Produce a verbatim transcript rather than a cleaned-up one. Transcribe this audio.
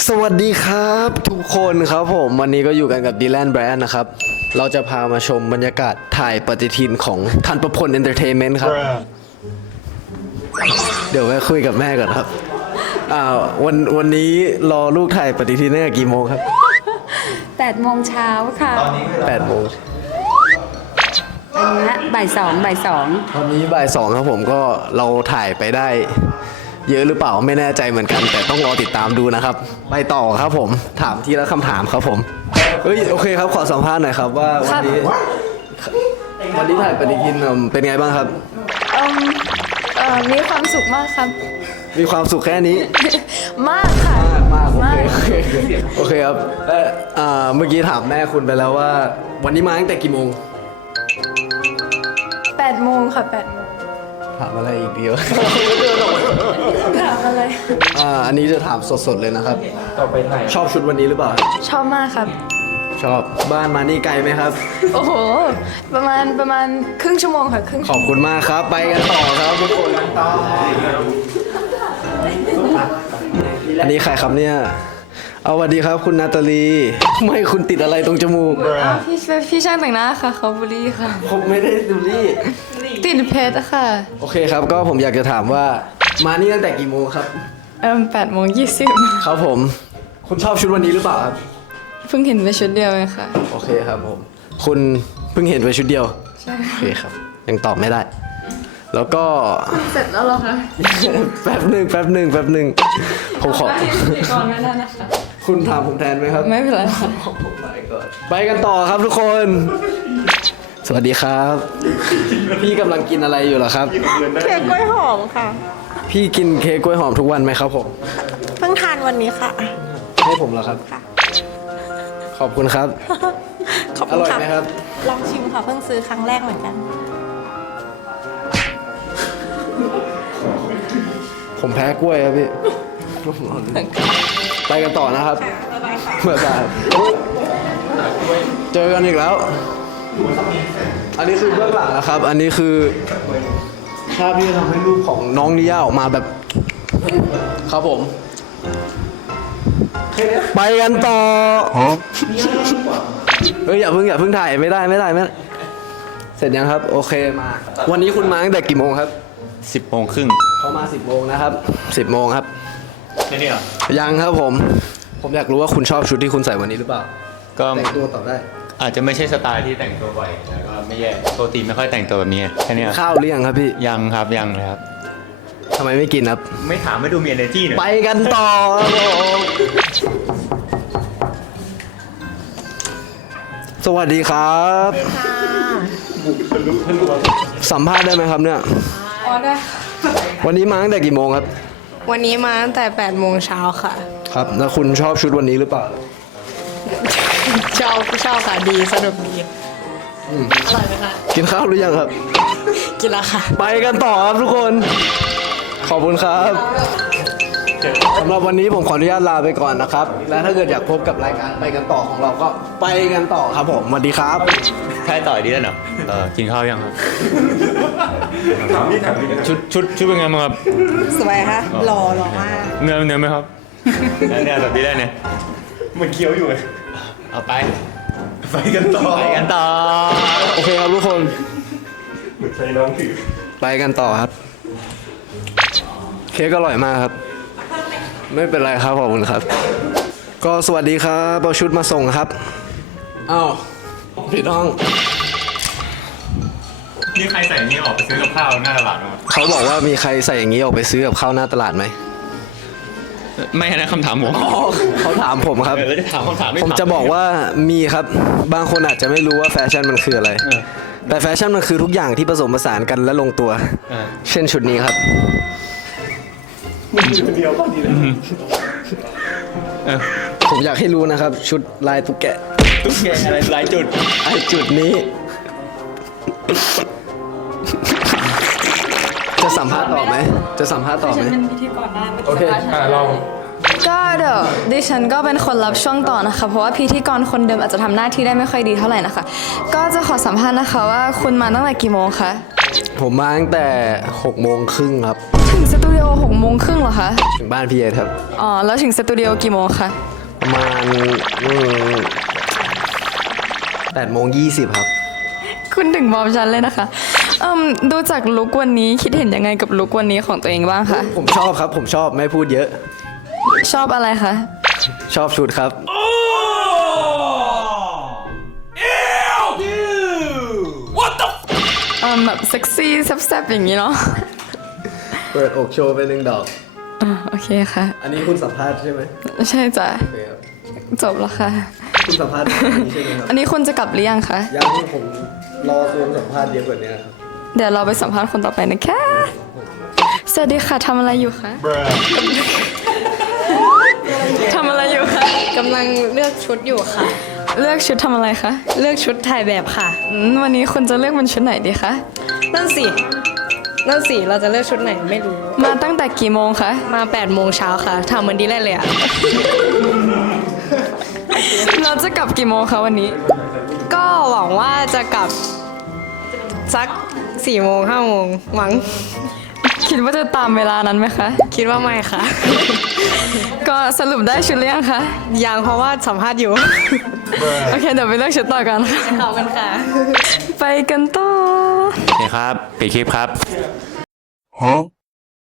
สวัสดีครับทุกคนครับผมวันนี้ก็อยู่กันกับดีแลนแบรนด์นะครับเราจะพามาชมบรรยากาศถ่ายปฏิทินของทันประพลเอนเตอร์เทนเมนต์ครับเดี๋ยวแม่คุยกับแม่ก่อนครับอ่าวันวันนี้รอลูกถ่ายปฏิทินตั้งแต่กี่โมงครับแปดโมงเช้าค่ะแปดโมงอันนี้บ่ายสองบ่ายสองตอนนี้บ่ายสองครับผมก็เราถ่ายไปได้เยอะหรือเปล่าไม่แน่ใจเหมือนกันแต่ต้องรอติดตามดูนะครับไปต่อครับผมถามทีละคำถามครับผมเฮ้ยโอเคครับขอสัมภาษณ์หน่อยครับว่าวันนี้วันนี้ถ่ายปฏิทินเป็นไงบ้างครับเอ่อเอ่อมีความสุขมากครับมีความสุขแค่นี้มากค่ะมากมากโอเคโอเคโอเคครับและอ่าเมื่อกี้ถามแม่คุณไปแล้วว่าวันนี้มาตั้งแต่กี่โมงแปดโมงค่ะแปดโมงถามอะไรอีกเดียวถามอะไรอ่าอันนี้จะถามสดๆเลยนะครับต่อไปไหนชอบชุดวันนี้หรือเปล่าชอบมากครับชอบบ้านมานี่ไกลไหมครับโอ้โหประมาณประมาณครึ่งชั่วโมงค่ะครึ่งขอบคุณมากครับไปกันต่อครับทุกคนกันต่ออันนี้ใครครับเนี่ยเอาสวัสดีครับคุณนาตาลีไม่คุณติดอะไรตรงจมูกพี่พี่ช่างแต่งหน้าค่ะเขาบุรีค่ะผมไม่ได้ดูรี่ติดเพชรค่ะโอเคครับก็ผมอยากจะถามว่ามานี่ตั้งแต่กี่โมงครับเอ่อแปดโมงยี่สิบครับผมคุณชอบชุดวันนี้หรือเปล่าครับเพิ่งเห็นไปชุดเดียวเองค่ะโอเคครับผมคุณเพิ่งเห็นไปชุดเดียวใช่โอเคครับยังตอบไม่ได้แล้วก็เสร็จแล้วเหรอคะแป๊บหนึ่งแป๊บหนึ่งแป๊บหนึ่งผมขอก่อนก็ได้นะคะคุณถามผมแทนไหมครับไม่เป็นไรไปกันต่อครับทุกคนสวัสดีครับพี่กำลังกินอะไรอยู่เหรอครับเค้กกล้วยหอมค่ะพี่กินเค้กกล้วยหอมทุกวันไหมครับผมเพิ่งทานวันนี้ค่ะให้ผมเหรอครับขอบคุณครับอร่อยไหมครับลองชิมค่ะเพิ่งซื้อครั้งแรกเหมือนกันผมแพ้กล้วยครับพี่ไปกันต่อนะครับบ๊ายบายเจอกันอีกแล้วอันนี้คือเบื้องหลังนะครับอันนี้คือภาพที่ทำให้รูปของน้องนิย่าออกมาแบบครับผมไปกันต่อเฮ้ยอย่าเพิ่งอย่าเพิ่งถ่ายไม่ได้ไม่ได้ไม่ได้เสร็จยังครับโอเคมาวันนี้คุณมาตั้งแต่กี่โมงครับสิบโมงครึ่งเขามาสิบโมงนะครับสิบโมงครับไม่ได้หรอยังครับผมผมอยากรู้ว่าคุณชอบชุดที่คุณใส่วันนี้หรือเปล่าก็แต่งตัวต่อได้อาจจะไม่ใช่สไตล์ที่แต่งตัวบ่อยแต่ก็ไม่แย่ปกติไม่ค่อยแต่งตัวแบบนี้แค่นี้ข้าวหรือยังครับพี่ยังครับยังเลยครับทำไมไม่กินครับไม่ถามไม่ดูมี energy หน่อยไปกันต่อสวัสดีครับสัมภาษณ์ได้ไหมครับเนี่ยอ๋อได้วันนี้มาตั้งแต่กี่โมงครับวันนี้มาตั้งแต่แปดโมงเช้าค่ะครับแล้วคุณชอบชุดวันนี้หรือเปล่าชอบชอบค่ะดีสนุกดีอร่อยไหมคะกินข้าวหรือยังครับกินแล้วค่ะไปกันต่อครับทุกคนขอบคุณครับสำหรับวันนี้ผมขออนุญาตลาไปก่อนนะครับและถ้าเกิดอยากพบกับรายการไปกันต่อของเราก็ไปกันต่อครับผมสวัสดีครับใช่ต่อดีแล้วเนาะเออกินข้าวยังครับชุดชุดชุดเป็นไงบ้างครับสวยค่ะหล่อหล่อมากเนื้อเนื้อไหมครับเนี่ยแบบนี้ได้เนี่ยมันเคี้ยวอยู่เลยเอาไปไปกันต่อไปกันต่อโอเคครับทุกคนเหมือนใช้น้องถือไปกันต่อครับเค้กอร่อยมากครับไม่เป็นไรครับขอบคุณครับก็สวัสดีครับเอาชุดมาส่งครับอ้าวผิดห้องนี่ใครใส่อย่างนี้ออกไปซื้อกับข้าวหน้าตลาดมั้ยเขาบอกว่ามีใครใส่อย่างนี้ออกไปซื้อกับข้าวหน้าตลาดไหมไม่นะคำถามผมเขาถามผมครับจะถามคำถามผมจะบอกว่ามีครับบางคนอาจจะไม่รู้ว่าแฟชั่นมันคืออะไรแต่แฟชั่นมันคือทุกอย่างที่ผสมผสานกันและลงตัวเช่นชุดนี้ครับมันมีคนเดียวพอดีเลยผมอยากให้รู้นะครับชุดลายตุ๊กแกตุ๊กแกอะไรลายจุดไอจุดนี้จะสัมภาษณ์ต่อไหมจะสัมภาษณ์ต่อไหมเป็นพิธีกรได้โอเคอ่าลองก็เดี๋ยวดิฉันก็เป็นคนรับช่วงต่อนะคะเพราะว่าพิธีกรคนเดิมอาจจะทำหน้าที่ได้ไม่ค่อยดีเท่าไหร่นะคะก็จะขอสัมภาษณ์นะคะว่าคุณมาตั้งแต่กี่โมงคะผมมาตั้งแต่หกโมงครึ่งครับถึงสตูดิโอหกโมงครึ่งเหรอคะถึงบ้านพี่เอครับอ๋อ แล้วถึงสตูดิโอกี่โมงคะประมาณแปดโมงยี่สิบครับคุณถึงบอกฉันเลยนะคะเอ่มดูจากลุควันนี้คิดเห็นยังไงกับลุควันนี้ของตัวเองบ้างคะผมชอบครับ ผมชอบไม่พูดเยอะชอบอะไรคะชอบชุดครับเอ่มแบบเซ็กซี่แซ่บๆอย่างนี้เนาะเปิดอกโชว์ไปหนึ่งดอกอ่าโอเคค่ะอันนี้คุณสัมภาษณ์ใช่ไหมใช่จ้ะโอเคครับจบแล้วค่ะคุณสัมภาษณ์แบบนี้ใช่ไหมครับอันนี้คุณจะกลับหรือยังคะยังผมรอซูมสัมภาษณ์เยอะกว่านี้ครับเดี๋ยวเราไปสัมภาษณ์คนต่อไปนะคะ สวัสดีค่ะทำอะไรอยู่คะทำอะไรอยู่คะกำลังเลือกชุดอยู่ค่ะเลือกชุดทำอะไรคะเลือกชุดถ่ายแบบค่ะอืมวันนี้คุณจะเลือกเป็นชุดไหนดีคะนั่นสิ นั่นสิ เราจะเลือกชุดไหนไม่รู้มาตั้งแต่กี่โมงคะมาแปดโมงเช้าค่ะทำเหมือนดีแลนด์เลยอะเราจะกลับกี่โมงคะวันนี้ก็หวังว่าจะกลับสักสี่โมงห้าโมงหวังคิดว่าจะตามเวลานั้นไหมคะคิดว่าไม่ค่ะก็สรุปได้ชุดหรือยังคะยังเพราะว่าสัมภาษณ์อยู่โอเคเดี๋ยวไปเลือกชุดต่อกันค่ะขอบคุณค่ะไปกันต่อนี่ครับปิดคลิปครับ Huh?